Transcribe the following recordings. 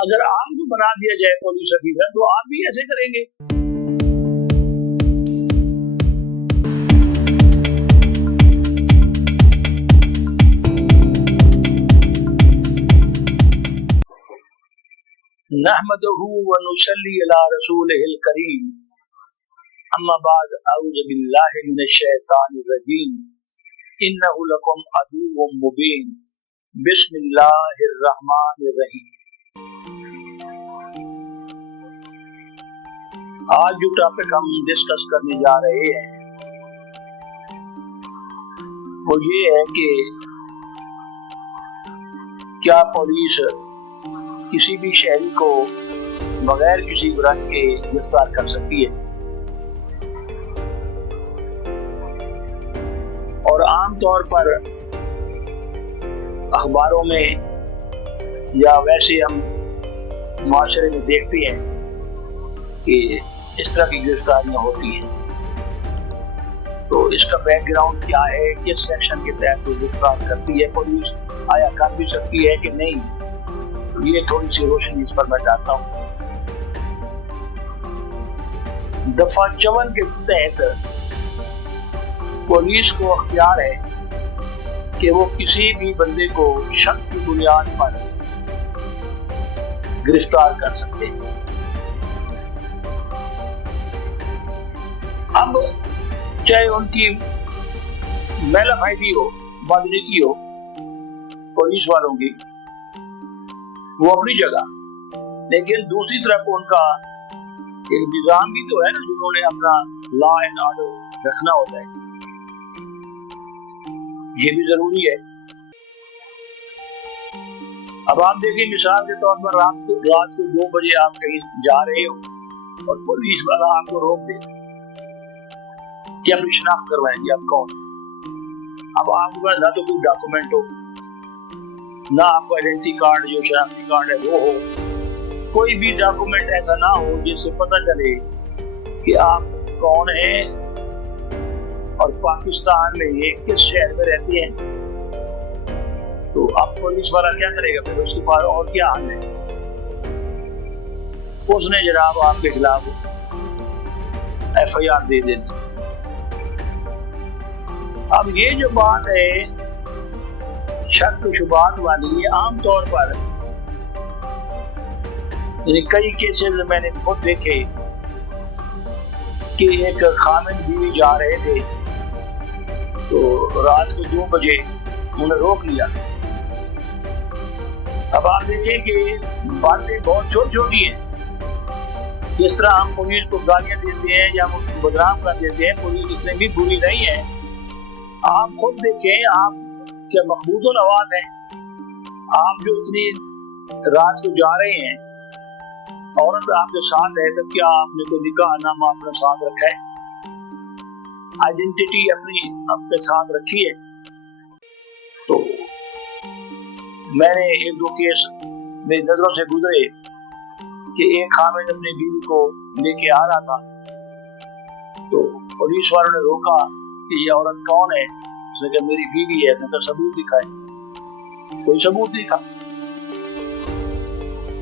اگر عام کو بنا دیا جائے پولیس افیسر تو آپ بھی ایسے کریں گے. نحمده ونصلي على رسوله الكريم اما بعد اعوذ بالله من الشیطان الرجیم انه لکم عدو مبین بسم اللہ الرحمن الرحیم. آج جو ٹاپک ہم ڈسکس کرنے جا رہے ہیں وہ یہ ہے کہ کیا پولیس کسی بھی شہری کو بغیر کسی برن کے گرفتار کر سکتی ہے. اور عام طور پر اخباروں میں یا ویسے ہم معاشرے میں دیکھتے ہیں کہ اس طرح کی گرفتاریاں ہوتی ہیں. تو اس کا بیک گراؤنڈ کیا ہے, کس سیکشن کے تحت وہ گرفتار کرتی ہے پولیس, آیا کر بھی سکتی ہے کہ نہیں, یہ تھوڑی سی روشنی اس پر میں ڈالتا ہوں. دفعہ 54 کے تحت پولیس کو اختیار ہے کہ وہ کسی بھی بندے کو شک کی بنیاد پر گرفتار کر سکتے ہیں. اب چاہے ان کی میلافائڈی ہو, بدنیتی ہو پولیس والوں کی, وہ اپنی جگہ, لیکن دوسری طرف ان کا ایک نظام بھی تو ہے نا جنہوں نے اپنا لا اینڈ آرڈر رکھنا ہوتا ہے, یہ بھی ضروری ہے. اب آپ دیکھیں مثال کے طور پر رات کو 2 بجے آپ کہیں جا رہے ہو اور پولیس والا آپ کو روک دے کہ اپنی شناخت کروائیں گے آپ کون. اب آپ کے پاس نہ تو کوئی ڈاکومنٹ ہو, نہ آپ کو آئیڈینٹی کارڈ جو شناختی کارڈ ہے وہ ہو, کوئی بھی ڈاکومنٹ ایسا نہ ہو جس سے پتہ چلے کہ آپ کون ہیں اور پاکستان میں یہ کس شہر میں رہتے ہیں. تو اب پولیس والا کیا کرے گا, پھر اس کے پاس اور کیا حل ہے, اس نے جناب آپ کے خلاف ایف آئی آر دے دینی. اب یہ جو بات ہے شک و شبہات والی, یہ عام طور پر یعنی کئی کیسز میں نے خود دیکھے کہ ایک خامد بیوی جا رہے تھے تو رات کو 2 بجے انہیں روک لیا. اب آپ دیکھیں کہ باتیں بہت چھوٹی چھوٹی ہیں. جس طرح ہم پولیس کو گالیاں دیتے ہیں یا ہم اس کو بدنام کر دیتے ہیں, پولیس اتنی بھی بری نہیں ہے. آپ خود دیکھیں, آپ کیا مقبوض الآواز ہیں, آپ جو اتنی رات کو جا رہے ہیں, عورت آپ کے ساتھ ہے, تو کیا آپ نے کوئی نکاح نامہ اپنے ساتھ رکھا ہے, آئیڈینٹی اپنے ساتھ رکھی ہے. تو میں نے 1-2 کیس میری نظروں سے گزرے کہ ایک خامد اپنی بیوی کو لے کے آ رہا تھا, تو پولیس والوں نے روکا کہ یہ عورت کون ہے. اس نے کہا میری بیوی ہے. میں تو ثبوت دکھائے, کوئی ثبوت نہیں تھا.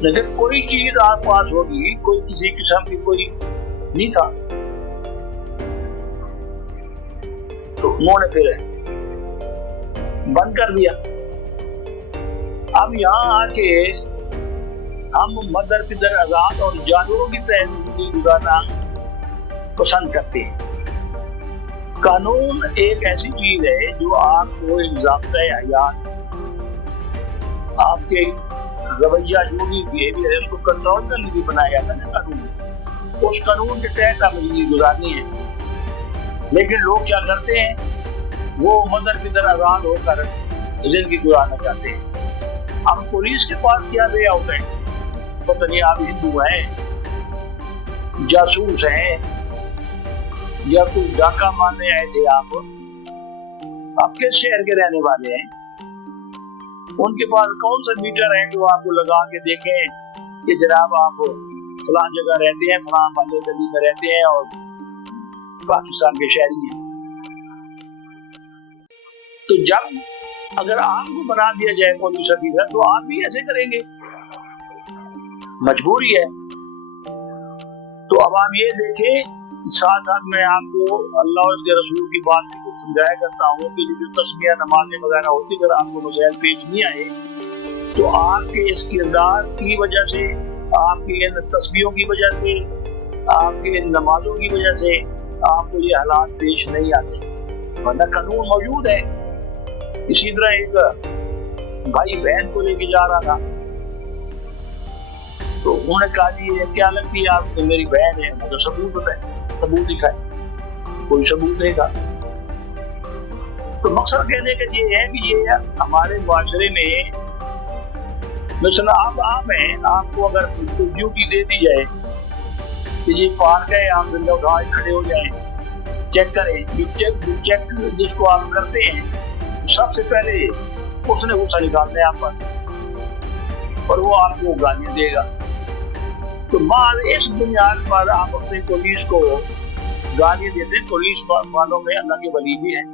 لیکن کوئی چیز آپ پاس ہوگی, کوئی کسی قسم کی کوئی نہیں تھا. تو انہوں نے پھر بند کر دیا. اب یہاں آ کے ہم مدر پدر آزاد اور جانوروں کی طرح زندگی گزارنا پسند کرتے ہیں. قانون ایک ایسی چیز ہے جو آپ کو ایک ضابطۂ حیات, آپ کے رویہ جو بھی بیہیویئر ہے اس کو کنٹرول کرنے کی بنایا گیا نا قانون. اس قانون کے تحت ہمیں زندگی گزارنی ہے. لیکن لوگ کیا کرتے ہیں, وہ مدر پدر آزاد ہو کر زندگی گزارنا چاہتے ہیں. اب پولیس کے پاس کیا دیا ہوتا ہے, پتہ نہیں آپ ہندو ہیں, جاسوس ہیں, یا کوئی ڈاکہ مارنے آئے تھے, آپ کس شہر کے رہنے والے ہیں. ان کے پاس کون سا میٹر ہے جو آپ کو لگا کے دیکھیں کہ جناب آپ فلاں جگہ رہتے ہیں, فلاں محلے گلی میں رہتے ہیں اور پاکستان کے شہری ہیں. تو جب اگر عام کو بنا دیا جائے پولیس افیسر تو آپ بھی ایسے کریں گے. مجبوری ہے. تو اب آپ یہ دیکھیں، ساتھ ساتھ میں آپ کو اللہ اور اس کے رسول کی بات بھی سمجھایا کرتا ہوں کہ جو تسبیح نمازیں وغیرہ ہوتی، اگر آپ کو مسائل پیش نہیں آئے تو آپ کے اس کردار کی وجہ سے، آپ کی ان تسبیحوں کی وجہ سے، آپ کی ان نمازوں کی وجہ سے آپ کو یہ حالات پیش نہیں آتے، ورنہ قانون موجود ہے. اسی طرح ایک بھائی بہن کو لے کے جا رہا تھا، تو انہوں نے کہا جی یہ کیا لگتی ہے آپ کو؟ میری بہن ہے. مجھے ثبوت بتائیں. ثبوت دکھائے، کوئی ثبوت نہیں تھا. تو مقصد کہنے کا یہ ہے کہ یہ ہمارے معاشرے میں مثلا آپ ہیں، آپ کو اگر ڈیوٹی دے دی جائے کہ یہ پارک ہے، آپ زندہ اٹھا کھڑے ہو جائیں، چیک کریں. چیک جس کو آپ کرتے ہیں سب سے پہلے اس نے غصہ نکالنا ہے آپ پر، اور وہ آپ کو گالیاں دے گا. تو بعض اس بنیاد پر آپ اپنی پولیس کو گالیاں دیتے ہیں. پولیس والوں میں اللہ کے ولی بھی ہیں.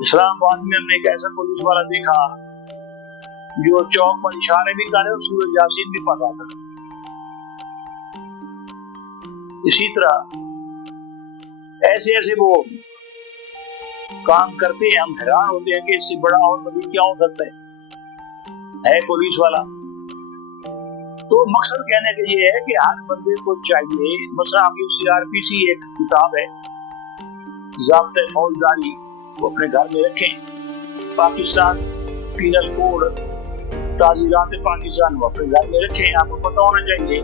اسلام آباد میں ہم نے ایک ایسا پولیس والا دیکھا جو چوک پر اشارے بھی کرے اور سورۃ یاسین بھی پڑھ رہا تھا. اسی طرح ایسے وہ کام کرتے ہیں، ہم حیران ہوتے ہیں کہ اس سے بڑا اور ولی کیا ہو سکتا ہے پولیس والا. تو مقصد کہنے کا یہ ہے کہ ہر بندے کو چاہیے، مثلا آپ کی CRPC ایک کتاب ہے ضابطۂ فوجداری، وہ اپنے گھر میں رکھیں. پاکستان پینل کوڈ، تعزیرات پاکستان، وہ اپنے گھر میں رکھیں. آپ کو پتہ ہونا چاہیے.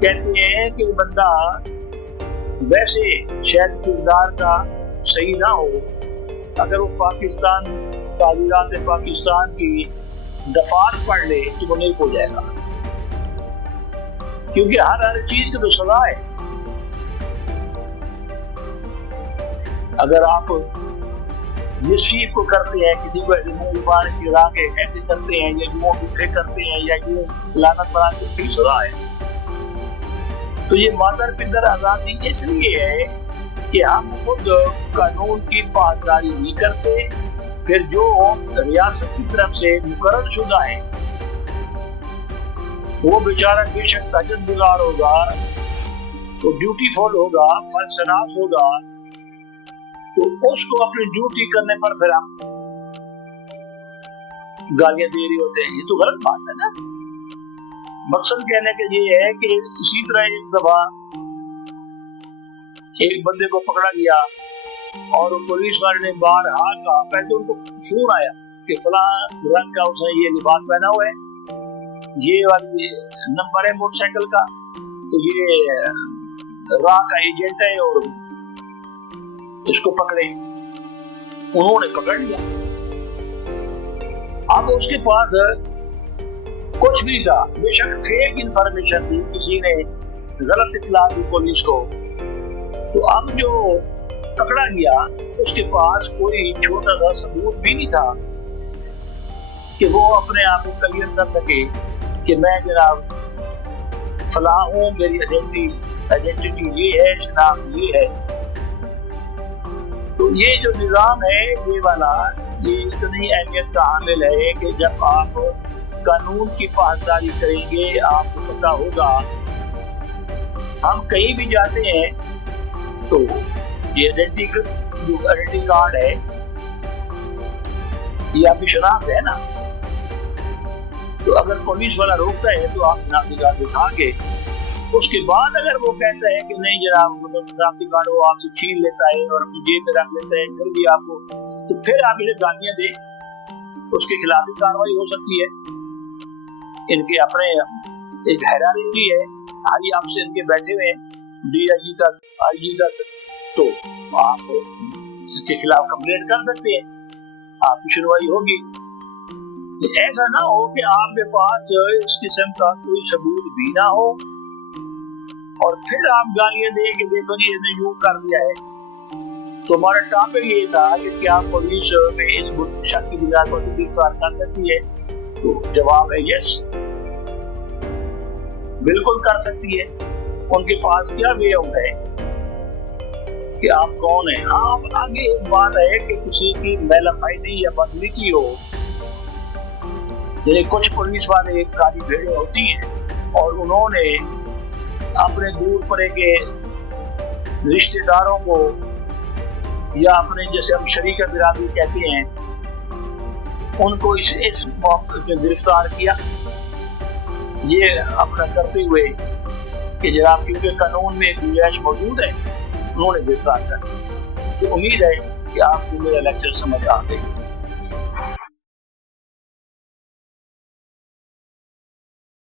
کہتے ہیں کہ وہ بندہ ویسے شاید کردار کا صحیح نہ ہو، اگر وہ پاکستان تعزیرات پاکستان کی دفعات پڑھ لے تو وہ نیک ہو جائے گا، کیونکہ ہر چیز کی تو سزا ہے. اگر آپ مسچیف کو کرتے ہیں، کسی کو منہ مار کے لا کے ایسے کرتے ہیں، یا یوں اٹھے کرتے ہیں، یا یوں لعنت بنا کے اس کی سزا ہے. تو یہ مادر پدر آزادی اس لیے ہے کہ ہم خود قانون کی پاسداری نہیں کرتے، پھر جو ریاست کی طرف سے مقرر شدہ ہیں وہ بیچارہ بے شک تہجد گزار ہوگا، تو ڈیوٹی فل ہوگا، فرض شناس ہوگا، تو اس کو اپنی ڈیوٹی کرنے پر پھر ہم گالیاں دے رہے ہوتے ہیں. یہ تو غلط بات ہے نا. مقصد کہنے کا یہ ہے کہ اسی طرح ایک دفعہ ایک بندے کو پکڑا گیا اور پولیس والے نے بارہا کہا، پہلے ان کو فون آیا کہ فلاں رنگ کا اس نے یہ لباس پہنا ہوا ہے، یہ والی نمبر ہے موٹر سائیکل کا، تو یہ راہ کا ایجنٹ ہے اور اس کو پکڑے. انہوں نے پکڑ لیا. اب اس کے پاس کچھ بھی تھا، بے شک فیک انفارمیشن تھی، کسی نے غلط اطلاع دی پولیس کو. تو اب جو پکڑا گیا اس کے پاس کوئی چھوٹا سا ثبوت بھی نہیں تھا کہ وہ اپنے آپ کو کلیئر کر سکے کہ میں جناب فلاں ہوں، میری آئیڈینٹی یہ ہے، شناخت یہ ہے. تو یہ جو نظام ہے یہ والا، یہ اتنی اہمیت کا حامل ہے کہ جب آپ قانون کی پاسداری کریں گے آپ کو پتہ ہوگا. ہم کہیں بھی جاتے ہیں تو یہ آئیڈینٹی کارڈ ہے، یہ آپ کی شناخت ہے نا. تو اگر پولیس والا روکتا ہے تو آپ شناختی کارڈ دکھا کے اس کے بعد اگر وہ کہتا ہے کہ نہیں جناب مطلب شناختی کارڈ وہ آپ سے چھین لیتا ہے اور اپنی جیب میں رکھ لیتا ہے، پھر بھی آپ کو، تو پھر آپ اسے گالیاں دیں، اس کے خلاف بھی کارروائی ہو سکتی ہے. ان کے اپنے ایک ہیرارکی ہے، ہائی آپ سے ان کے بیٹھے ہوئے DIG تک IG تک، تو آپ اس کے خلاف کمپلینٹ کر سکتے ہیں، آپ کی سنوائی ہوگی. ایسا نہ ہو کہ آپ کے پاس اس قسم کا کوئی ثبوت بھی نہ ہو اور پھر آپ گالیاں دیں کہ دیکھو جی اس نے یوں کر دیا ہے. تو ہمارا ٹاپک یہ تھا کہ کیا پولیس میں اس شک کی بنیاد پر گرفتار کر سکتی ہے؟ تو جواب ہے یس، بالکل کر سکتی ہے. ان کے پاس کیا وے آؤٹ ہے کہ آپ کون ہیں. آپ آگے ایک بات ہے کہ کسی کی میلافائڈی یا بدنیتی ہو یعنی کچھ پولیس والے کالی بھیڑیں ہوتی ہیں اور انہوں نے اپنے دور پرے کے رشتہ داروں کو یا اپنے جیسے ہم شریک برادری کہتے ہیں ان کو اس موقع پہ گرفتار کیا، یہ اپنا کرتے ہوئے کہ جناب کیونکہ قانون میں گنجائش موجود ہے انہوں نے گرفتار کر دیا۔ تو امید ہے کہ آپ کو میرا لیکچر سمجھ آ گئی۔